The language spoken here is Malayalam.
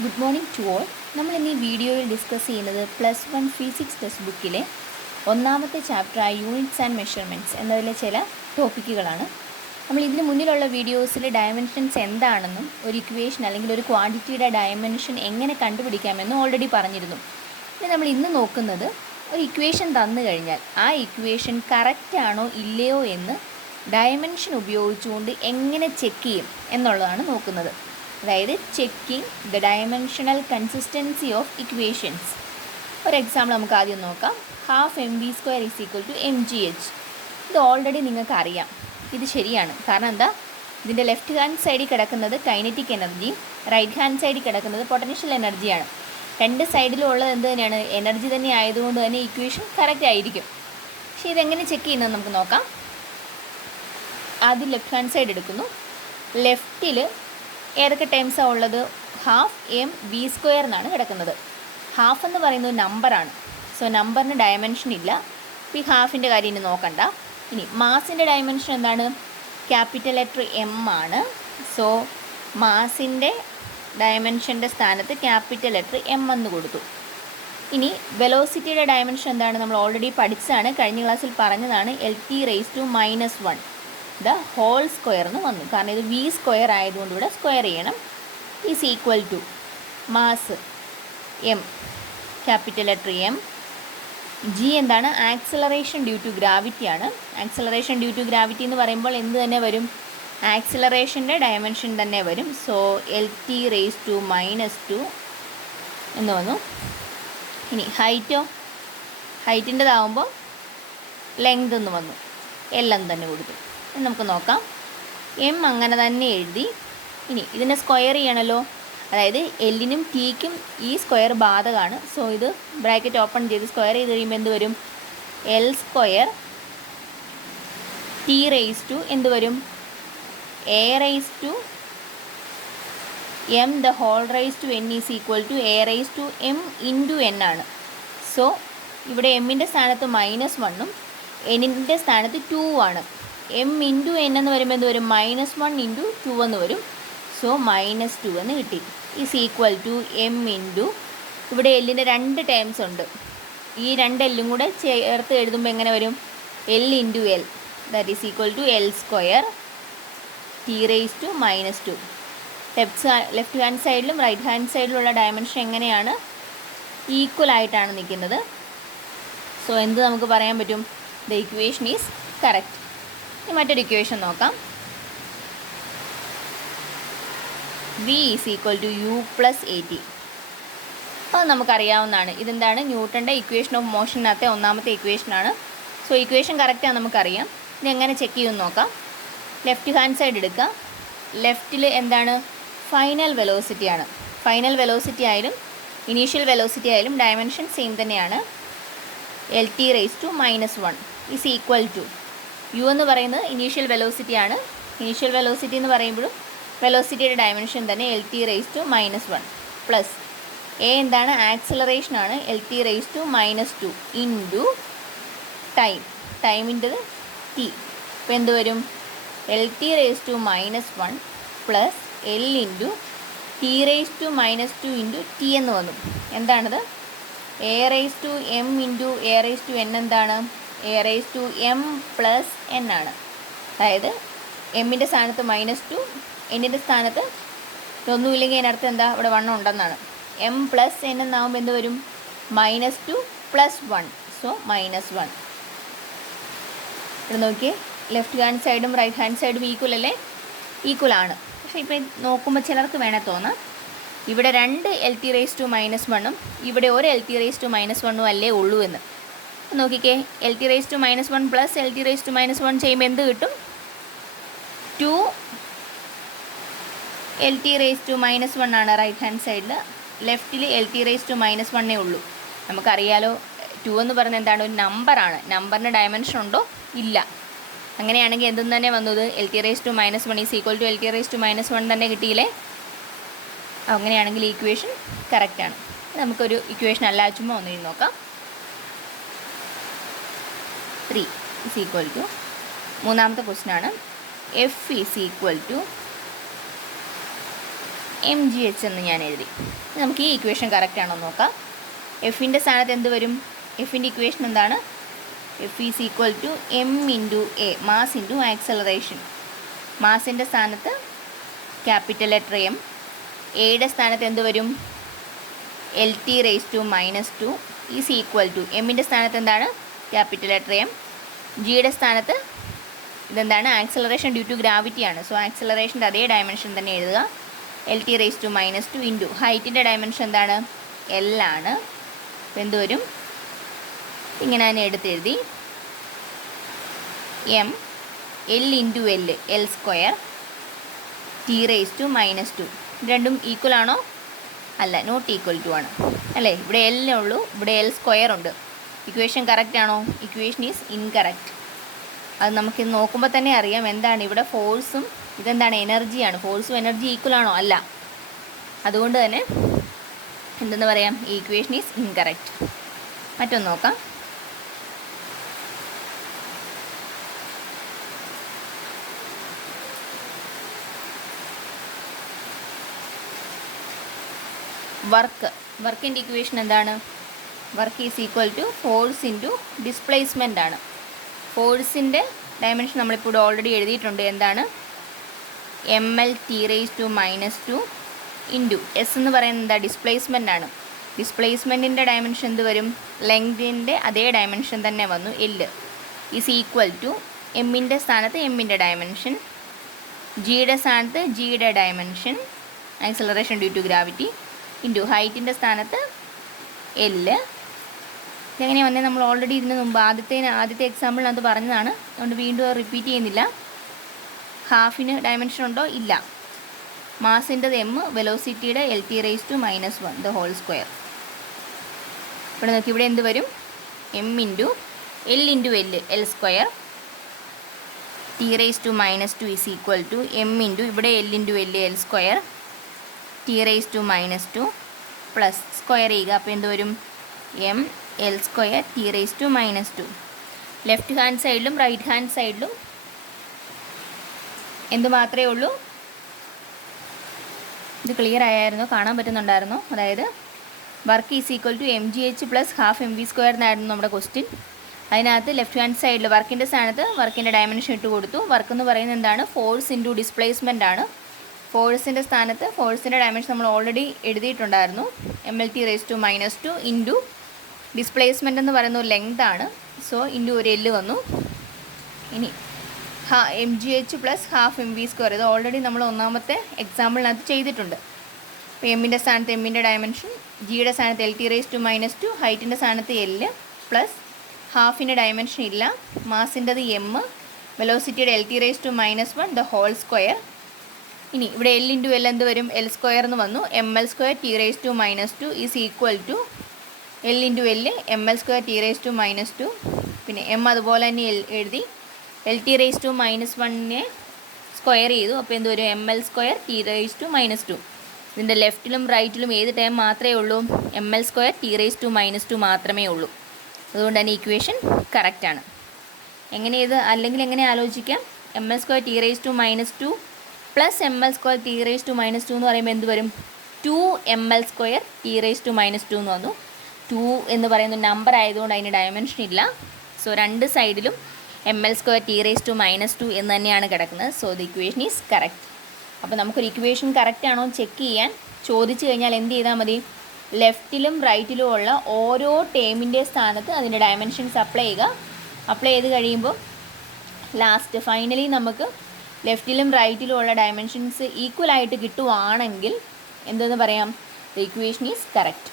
Good morning to all. നമ്മൾ ഇന്ന് ഈ വീഡിയോയിൽ ഡിസ്കസ് ചെയ്യുന്നത് +1 ഫിസിക്സ് ടെക്സ്റ്റ് ബുക്കിലെ ഒന്നാമത്തെ ചാപ്റ്ററായ യൂണിറ്റ്സ് ആൻഡ് മെഷർമെൻറ്റ്സ് എന്നതിലെ ചില ടോപ്പിക്കുകളാണ്. നമ്മൾ ഇതിന് മുന്നിലുള്ള വീഡിയോസിൽ ഡയമെൻഷൻസ് എന്താണെന്നും ഒരു ഇക്വേഷൻ അല്ലെങ്കിൽ ഒരു ക്വാണ്ടിറ്റിയുടെ ഡയമെൻഷൻ എങ്ങനെ കണ്ടുപിടിക്കാമെന്നും ഓൾറെഡി പറഞ്ഞിരുന്നു. ഇനി നമ്മൾ ഇന്ന് നോക്കുന്നത് ഒരു ഇക്വേഷൻ തന്നു കഴിഞ്ഞാൽ ആ ഇക്വേഷൻ കറക്റ്റ് ആണോ ഇല്ലയോ എന്ന് ഡയമെൻഷൻ ഉപയോഗിച്ചുകൊണ്ട് എങ്ങനെ ചെക്ക് ചെയ്യും എന്നുള്ളതാണ് നോക്കുന്നത്. അതായത് checking the dimensional consistency of equations. ഒരു എക്സാമ്പിൾ നമുക്ക് ആദ്യം നോക്കാം. ½ mv² = mgh. ഇത് ഓൾറെഡി നിങ്ങൾക്ക് അറിയാം, ഇത് ശരിയാണ്. കാരണം എന്താ, ഇതിൻ്റെ ലെഫ്റ്റ് ഹാൻഡ് സൈഡിൽ കിടക്കുന്നത് കൈനറ്റിക് എനർജിയും റൈറ്റ് ഹാൻഡ് സൈഡിൽ കിടക്കുന്നത് പൊട്ടൻഷ്യൽ എനർജിയാണ്. രണ്ട് സൈഡിലും ഉള്ളത് എന്ത് തന്നെയാണ്, എനർജി തന്നെ ആയതുകൊണ്ട് തന്നെ ഇക്വേഷൻ കറക്റ്റ് ആയിരിക്കും. പക്ഷേ ഇതെങ്ങനെ ചെക്ക് ചെയ്യുന്നത് നമുക്ക് നോക്കാം. ആദ്യം ലെഫ്റ്റ് ഹാൻഡ് സൈഡ് എടുക്കുന്നു. ലെഫ്റ്റിൽ ഏതൊക്കെ ടേംസാണ് ഉള്ളത്? ½ mv² എന്നാണ് കിടക്കുന്നത്. ഹാഫ് എന്ന് പറയുന്നത് നമ്പറാണ്. സോ നമ്പറിന് ഡയമെൻഷൻ ഇല്ല. അപ്പോൾ ഈ ഹാഫിൻ്റെ കാര്യം ഇനി നോക്കണ്ട. ഇനി മാസിൻ്റെ ഡയമെൻഷൻ എന്താണ്? ക്യാപിറ്റൽ ലെറ്റർ എം ആണ്. സോ മാസിൻ്റെ ഡയമെൻഷൻ്റെ സ്ഥാനത്ത് ക്യാപിറ്റൽ ലെറ്റർ എം എന്ന് കൊടുത്തു. ഇനി വെലോസിറ്റിയുടെ ഡയമെൻഷൻ എന്താണ്? നമ്മൾ ഓൾറെഡി പഠിച്ചതാണ്, കഴിഞ്ഞ ക്ലാസ്സിൽ പറഞ്ഞതാണ്. Lt⁻⁻1 ദ ഹോൾ സ്ക്വയർ എന്ന് വന്നു. കാരണം ഇത് v² ആയതുകൊണ്ട് ഇവിടെ സ്ക്വയർ ചെയ്യണം. Is equal to mass M, capital letter M. G എന്താണ്? ആക്സിലറേഷൻ ഡ്യൂ ടു ഗ്രാവിറ്റി ആണ്. ആക്സിലറേഷൻ ഡ്യൂ ടു ഗ്രാവിറ്റി എന്ന് പറയുമ്പോൾ എന്ത് തന്നെ വരും? ആക്സിലറേഷൻ്റെ ഡയമെൻഷൻ തന്നെ വരും. സോ Lt⁻² എന്ന് വന്നു. ഇനി ഹൈറ്റോ? ഹൈറ്റിൻ്റെതാവുമ്പോൾ ലെങ്ത് എന്ന് വന്നു. L എന്ന് തന്നെ കൊടുത്തു. നമുക്ക് നോക്കാം. എം അങ്ങനെ തന്നെ എഴുതി. ഇനി ഇതിനെ സ്ക്വയർ ചെയ്യണമല്ലോ. അതായത് എല്ലിനും ടിക്കും ഈ സ്ക്വയർ ബാധകമാണ്. സോ ഇത് ബ്രാക്കറ്റ് ഓപ്പൺ ചെയ്ത് സ്ക്വയർ ചെയ്ത് കഴിയുമ്പോൾ എന്ത് വരും? L² T⁻² എന്ത് വരും? A⁻m the whole raise to n is equal to A⁻m into n ആണ്. സോ ഇവിടെ എമ്മിൻ്റെ സ്ഥാനത്ത് -1ഉം എന്നിൻ്റെ സ്ഥാനത്ത് 2 ആണ്. m ഇൻറ്റു n എന്ന് വരുമ്പോൾ എന്ത് വരും? -1 ഇൻറ്റു 2 എന്ന് വരും. സോ -2 എന്ന് കിട്ടി. Is equal to m into, ഇവിടെ എല്ലിൻ്റെ രണ്ട് ടേംസ് ഉണ്ട്. ഈ രണ്ട് എല്ലും കൂടെ ചേർത്ത് എഴുതുമ്പോൾ എങ്ങനെ വരും? L into L that is equal to L² T⁻². Left hand സൈഡിലും റൈറ്റ് ഹാൻഡ് സൈഡിലുള്ള ഡയമെൻഷൻ എങ്ങനെയാണ്? ഈക്വൽ ആയിട്ടാണ് നിൽക്കുന്നത്. സോ എന്ത് നമുക്ക് പറയാൻ പറ്റും? The equation is correct. ഇനി മറ്റൊരു ഇക്വേഷൻ നോക്കാം. v is equal to u + at. അത് നമുക്കറിയാവുന്നതാണ്. ഇതെന്താണ്? ന്യൂട്ടൻ്റെ ഇക്വേഷൻ ഓഫ് മോഷനകത്തെ ഒന്നാമത്തെ ഇക്വേഷനാണ്. സോ ഇക്വേഷൻ കറക്റ്റാണ് നമുക്കറിയാം. ഇത് എങ്ങനെ ചെക്ക് ചെയ്യുമെന്ന് നോക്കാം. ലെഫ്റ്റ് ഹാൻഡ് സൈഡ് എടുക്കുക. ലെഫ്റ്റിൽ എന്താണ്? ഫൈനൽ വെലോസിറ്റിയാണ്. ഫൈനൽ വെലോസിറ്റി ആയാലും ഇനീഷ്യൽ വെലോസിറ്റി ആയാലും ഡയമെൻഷൻ സെയിം തന്നെയാണ്. Lt⁻⁻1 is equal to, u എന്ന് പറയുന്നത് ഇനീഷ്യൽ വെലോസിറ്റിയാണ്. ഇനീഷ്യൽ വെലോസിറ്റി എന്ന് പറയുമ്പോഴും വെലോസിറ്റിയുടെ ഡയമെൻഷൻ തന്നെ Lt⁻⁻1 പ്ലസ് a എന്താണ്? ആക്സിലറേഷനാണ്. Lt⁻2 ഇൻറ്റു ടൈം, ടൈമിൻ്റെത് t. അപ്പോൾ എന്ത് വരും? Lt⁻⁻1 plus L into T⁻2 into t എന്ന് വന്നു. എന്താണിത്? A⁻m ഇൻറ്റു A⁻n എന്താണ്? A⁻m പ്ലസ് n ആണ്. അതായത് എമ്മിൻ്റെ സ്ഥാനത്ത് -2, എന്നിൻ്റെ സ്ഥാനത്ത് ഒന്നുമില്ലെങ്കിൽ അതിനർത്ഥം എന്താ? ഇവിടെ 1 ഉണ്ടെന്നാണ്. m പ്ലസ് n എന്നാകുമ്പോൾ എന്ത് വരും? -2 + 1. സോ -1. ഇവിടെ നോക്കിയേ, ലെഫ്റ്റ് ഹാൻഡ് സൈഡും റൈറ്റ് ഹാൻഡ് സൈഡും ഈക്വൽ അല്ലേ? ഈക്വൽ ആണ്. പക്ഷേ ഇപ്പോൾ നോക്കുമ്പോൾ ചിലർക്ക് വേണേ തോന്നാം ഇവിടെ രണ്ട് Lt⁻⁻1ഉം ഇവിടെ ഒരു Lt⁻⁻1ഉം അല്ലേ ഉള്ളൂ എന്ന്. നോക്കിക്കേ, Lt⁻⁻1 പ്ലസ് Lt⁻⁻1 ചെയ്യുമ്പോൾ എന്ത് കിട്ടും? 2 Lt⁻⁻1 ആണ് റൈറ്റ് ഹാൻഡ് സൈഡിൽ. ലെഫ്റ്റിൽ Lt⁻⁻1 ഉള്ളൂ. നമുക്കറിയാലോ 2 എന്ന് പറയുന്നത് എന്താണ്? ഒരു നമ്പറാണ്. നമ്പറിന് ഡയമെൻഷൻ ഉണ്ടോ? ഇല്ല. അങ്ങനെയാണെങ്കിൽ എന്തെന്ന് തന്നെ വന്നത്? Lt⁻⁻1 is equal to Lt⁻⁻1 തന്നെ കിട്ടിയില്ലേ? അങ്ങനെയാണെങ്കിൽ ഈ ഇക്വേഷൻ കറക്റ്റാണ്. നമുക്കൊരു ഇക്വേഷൻ അല്ല ചുമ്മാ ഒന്ന് എഴുതി നോക്കാം. 3 ഈസ് ഈക്വൽ ടു, മൂന്നാമത്തെ ക്വസ്റ്റ്യൻ ആണ്. F is equal to MGH എന്ന് ഞാൻ എഴുതി. നമുക്ക് ഈ ഇക്വേഷൻ കറക്റ്റ് ആണോ നോക്കാം. എഫിൻ്റെ സ്ഥാനത്ത് എന്ത് വരും? എഫിൻ്റെ ഇക്വേഷൻ എന്താണ്? F is equal to M into A, mass into acceleration. മാസിൻ്റെ സ്ഥാനത്ത് ക്യാപിറ്റൽ ലെറ്റർ M, എയുടെ സ്ഥാനത്ത് എന്ത് വരും? LT raise to -2 is equal to, എമ്മിൻ്റെ സ്ഥാനത്ത് എന്താണ്? ക്യാപിറ്റൽ ലെറ്റർ M, ജിയുടെ സ്ഥാനത്ത് ഇതെന്താണ്? ആക്സലറേഷൻ ഡ്യൂ ടു ഗ്രാവിറ്റി ആണ്. സോ ആക്സലറേഷൻ്റെ അതേ ഡയമെൻഷൻ തന്നെ എഴുതുക. LT റേസ് ടു -2 ഇൻറ്റു ഹൈറ്റിൻ്റെ ഡയമെൻഷൻ എന്താണ്? L ആണ്. എന്ത് വരും? ഇങ്ങനെ തന്നെ എടുത്തെഴുതി. M L into L square T raise to -2. രണ്ടും ഈക്വൽ ആണോ? അല്ല, നോട്ട് ഈക്വൽ ടു ആണ് അല്ലേ. ഇവിടെ L ഉള്ളൂ, ഇവിടെ L സ്ക്വയർ ഉണ്ട്. ഇക്വേഷൻ കറക്റ്റ് ആണോ? Equation is incorrect. അത് നമുക്ക് നോക്കുമ്പോൾ തന്നെ അറിയാം എന്താണ് ഇവിടെ ഫോഴ്സും ഇതെന്താണ്? എനർജിയാണ്. ഫോഴ്സും എനർജി ഈക്വൽ ആണോ? അല്ല. അതുകൊണ്ട് തന്നെ എന്തെന്ന് പറയാം? ഈ ഇക്വേഷൻ ഈസ് ഇൻകറക്റ്റ്. മറ്റൊന്ന് നോക്കാം. വർക്കിൻ്റെ ഇക്വേഷൻ എന്താണ്? Work is equal to force into displacement ആണ്. ഫോഴ്സിൻ്റെ ഡയമെൻഷൻ നമ്മളിപ്പോൾ ഓൾറെഡി എഴുതിയിട്ടുണ്ട്. എന്താണ്? MLT raise to -2 into S എന്ന് പറയുന്നത് എന്താ? ഡിസ്പ്ലേസ്മെൻ്റ് ആണ്. ഡിസ്പ്ലേസ്മെൻറ്റിൻ്റെ ഡയമെൻഷൻ എന്ത് വരും? ലെങ്തിൻ്റെ അതേ ഡയമെൻഷൻ തന്നെ വന്നു. L ഈസ് ഈക്വൽ ടു എമ്മിൻ്റെ സ്ഥാനത്ത് എമ്മിൻ്റെ ഡയമെൻഷൻ, ജിയുടെ സ്ഥാനത്ത് ജിയുടെ dimension, acceleration due to gravity, into ഹൈറ്റിൻ്റെ സ്ഥാനത്ത് L. ഇതെങ്ങനെ വന്നേ? നമ്മൾ ഓൾറെഡി ഇതിന് മുമ്പ് ആദ്യത്തെ എക്സാമ്പിളിനകത്ത് പറഞ്ഞതാണ്. അതുകൊണ്ട് വീണ്ടും റിപ്പീറ്റ് ചെയ്യുന്നില്ല. ഹാഫിന് ഡയമെൻഷൻ ഉണ്ടോ? ഇല്ല. മാസിൻ്റെത് M, വെലോസിറ്റിയുടെ LT raise to -1 the whole square. ഇവിടെ നോക്കി, ഇവിടെ എന്ത് വരും? M into L into L square T raise to -2 is equal to M into ഇവിടെ L into L square T raise to -2 plus square ചെയ്യുക. അപ്പോൾ എന്ത് വരും? M L square T raise to -2. Left hand സൈഡിലും റൈറ്റ് ഹാൻഡ് സൈഡിലും എന്ത് മാത്രമേ ഉള്ളൂ? ഇത് ക്ലിയർ ആയായിരുന്നോ? കാണാൻ പറ്റുന്നുണ്ടായിരുന്നോ? അതായത് work is equal to MGH plus half MV square എന്നായിരുന്നു നമ്മുടെ ക്വസ്റ്റ്യൻ. അതിനകത്ത് ലെഫ്റ്റ് ഹാൻഡ് സൈഡിൽ വർക്കിൻ്റെ സ്ഥാനത്ത് വർക്കിൻ്റെ ഡയമെൻഷൻ ഇട്ട് കൊടുത്തു. വർക്ക് എന്ന് പറയുന്നത് എന്താണ്? ഫോഴ്സ് ഇൻറ്റു ഡിസ്പ്ലേസ്മെൻ്റ് ആണ്. ഫോഴ്സിൻ്റെ സ്ഥാനത്ത് ഫോഴ്സിൻ്റെ ഡയമെൻഷൻ നമ്മൾ ഓൾറെഡി എഴുതിയിട്ടുണ്ടായിരുന്നു. MLT raise to -2 into displacement എന്ന് പറയുന്നത് ലെങ്ത് ആണ്. സോ ഇൻറ്റു ഒരു L വന്നു. ഇനി MGH plus half MV square, ഇത് ഓൾറെഡി നമ്മൾ ഒന്നാമത്തെ എക്സാമ്പിളിനകത്ത് ചെയ്തിട്ടുണ്ട്. അപ്പോൾ എമ്മിൻ്റെ സ്ഥാനത്ത് എമ്മിൻ്റെ ഡയമെൻഷൻ, ജിയുടെ സ്ഥാനത്ത് LT റേസ് ടു -2, ഹൈറ്റിൻ്റെ സ്ഥാനത്ത് L പ്ലസ് ഹാഫിൻ്റെ ഡയമെൻഷൻ ഇല്ല, മാസിൻ്റെത് M, വെലോസിറ്റിയുടെ LT raise to -1 the whole square. ഇനി ഇവിടെ L ഇൻറ്റു L എന്ത് വരും? L സ്ക്വയർ എന്ന് വന്നു. ML square T raise to -2 is equal to L into L ML square T raise to -2. പിന്നെ M അതുപോലെ തന്നെ എഴുതി. LT റേസ് ടു -1നെ സ്ക്വയർ ചെയ്തു. അപ്പോൾ എന്ത് വരും? ML square T raise to -2. ഇതിൻ്റെ ലെഫ്റ്റിലും റൈറ്റിലും ഏത് ടൈം മാത്രമേ ഉള്ളൂ? ML square T raise to -2 മാത്രമേ ഉള്ളൂ. അതുകൊണ്ട് തന്നെ ഇക്വേഷൻ കറക്റ്റാണ്. എങ്ങനെ ഇത് അല്ലെങ്കിൽ എങ്ങനെ ആലോചിക്കാം? ML square T raise to -2 plus ML square T raise to -2 എന്ന് പറയുമ്പോൾ എന്ത് വരും? 2ML square T raise to -2 എന്ന് വന്നു. 2 എന്ന് പറയുന്ന നമ്പർ ആയതുകൊണ്ട് അതിന് ഡയമെൻഷൻ ഇല്ല. സോ രണ്ട് സൈഡിലും ML square T raise to -2 എന്ന് തന്നെയാണ് കിടക്കുന്നത്. So the equation is correct. അപ്പോൾ നമുക്കൊരു ഇക്വേഷൻ കറക്റ്റ് ആണോ ചെക്ക് ചെയ്യാൻ ചോദിച്ചു കഴിഞ്ഞാൽ എന്ത് ചെയ്താൽ മതി? ലെഫ്റ്റിലും റൈറ്റിലും ഉള്ള ഓരോ ടേമിൻ്റെ സ്ഥാനത്ത് അതിൻ്റെ ഡയമെൻഷൻസ് അപ്ലൈ ചെയ്യുക. അപ്ലൈ ചെയ്ത് കഴിയുമ്പോൾ ലാസ്റ്റ് ഫൈനലി നമുക്ക് ലെഫ്റ്റിലും റൈറ്റിലും ഉള്ള ഡയമെൻഷൻസ് ഈക്വൽ ആയിട്ട് കിട്ടുവാണെങ്കിൽ എന്തെന്ന് പറയാം? The equation is correct.